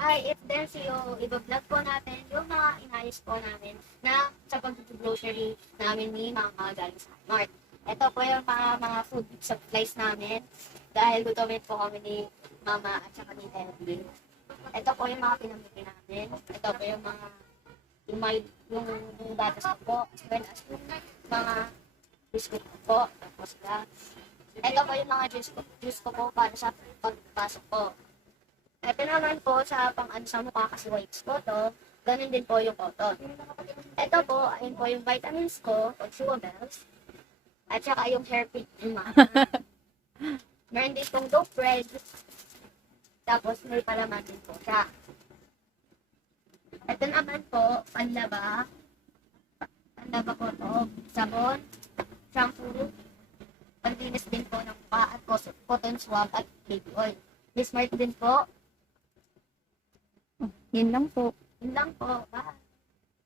ay if there's yung i-vlog po natin yung mga inayos po namin na sa pag-grocery namin ni Mama galing sa Mart. Ito po yung mga food supplies namin dahil gutomit po kami ni Mama at saka ni Elvin. Ito po yung mga pinamili namin. Ito po yung mga yung gatas ko po as well as yung mga biscuit ko po. Tapos ito po yung mga juice ko po para sa pagpasok po. Ito naman po sa pang-ano sa mukha kasi whites ko to, ganun din po yung cotton. Ito po, ayun po yung vitamins ko, o chewable, at saka yung hair pick ni Mama. Meron din pong dope bread, tapos may palaman din po siya. Ito naman po, panlaba po to, sabon, shampoo, panlinis din po ng mukha at cotton swab at baby oil. May smart din po. Yun lang po. Yun lang po. Bye.